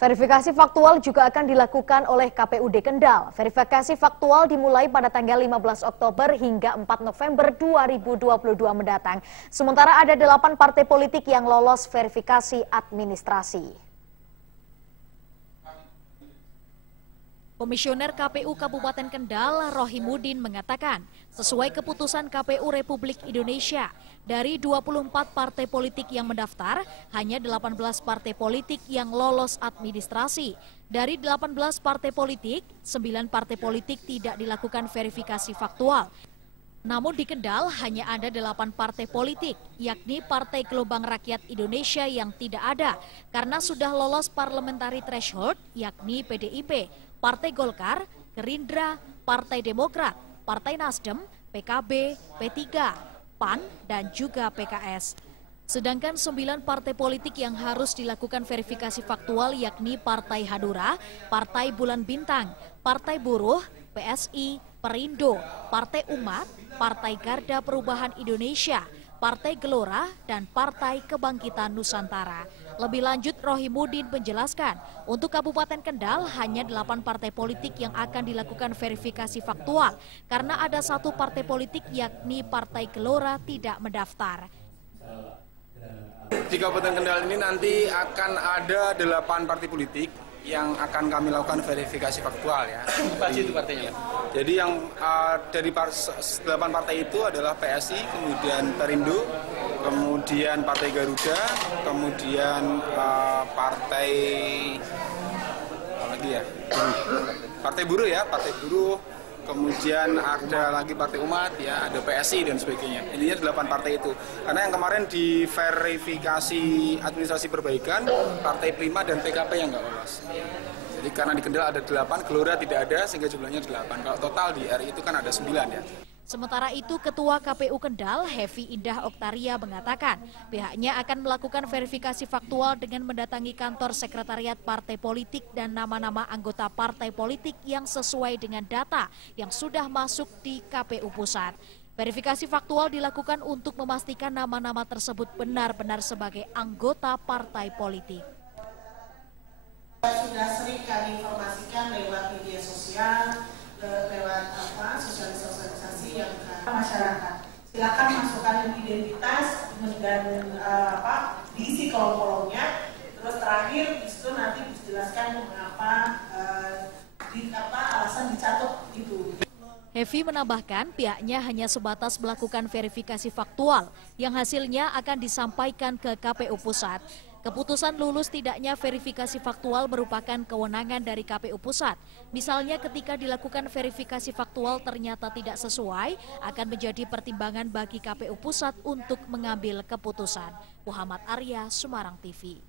Verifikasi faktual juga akan dilakukan oleh KPUD Kendal. Verifikasi faktual dimulai pada tanggal 15 Oktober hingga 4 November 2022 mendatang. Sementara ada 8 partai politik yang lolos verifikasi administrasi. Komisioner KPU Kabupaten Kendal, Rohimuddin mengatakan, sesuai keputusan KPU Republik Indonesia, dari 24 partai politik yang mendaftar, hanya 18 partai politik yang lolos administrasi. Dari 18 partai politik, 9 partai politik tidak dilakukan verifikasi faktual. Namun di Kendal hanya ada 8 partai politik, yakni Partai Gelombang Rakyat Indonesia yang tidak ada, karena sudah lolos parliamentary threshold, yakni PDIP, Partai Golkar, Gerindra, Partai Demokrat, Partai Nasdem, PKB, P3, PAN, dan juga PKS. Sedangkan 9 partai politik yang harus dilakukan verifikasi faktual yakni Partai Hanura, Partai Bulan Bintang, Partai Buruh, PSI, Perindo, Partai Umat, Partai Garda Perubahan Indonesia, Partai Gelora, dan Partai Kebangkitan Nusantara. Lebih lanjut, Rohimuddin menjelaskan, untuk Kabupaten Kendal hanya 8 partai politik yang akan dilakukan verifikasi faktual, karena ada 1 partai politik yakni Partai Gelora tidak mendaftar. Di Kabupaten Kendal ini nanti akan ada 8 partai politik yang akan kami lakukan verifikasi faktual ya. Itu partainya. Jadi yang dari 8 partai itu adalah PSI, kemudian Perindo, kemudian Partai Garuda, kemudian Partai apa lagi ya? Partai Buruh ya, Partai Buruh. Kemudian ada lagi Partai Umat, ya, ada PSI dan sebagainya. Intinya 8 partai itu. Karena yang kemarin di verifikasi administrasi perbaikan, Partai Prima dan PKP yang nggak lolos. Jadi karena di Kendal ada 8, Gelora tidak ada, sehingga jumlahnya 8. Kalau total di RI itu kan ada 9 ya. Sementara itu, Ketua KPU Kendal, Hevi Indah Oktaria mengatakan, pihaknya akan melakukan verifikasi faktual dengan mendatangi kantor sekretariat partai politik dan nama-nama anggota partai politik yang sesuai dengan data yang sudah masuk di KPU Pusat. Verifikasi faktual dilakukan untuk memastikan nama-nama tersebut benar-benar sebagai anggota partai politik. Sudah sering kami informasikan lewat media sosial, lewat sosialisasi yang ke masyarakat. Silakan masukkan identitas dan diisi kolom-kolomnya. Terus terakhir itu nanti dijelaskan mengapa alasan dicatut itu. Hevi menambahkan pihaknya hanya sebatas melakukan verifikasi faktual yang hasilnya akan disampaikan ke KPU Pusat. Keputusan lulus tidaknya verifikasi faktual merupakan kewenangan dari KPU Pusat. Misalnya ketika dilakukan verifikasi faktual ternyata tidak sesuai, akan menjadi pertimbangan bagi KPU Pusat untuk mengambil keputusan. Muhammad Arya, Semarang TV.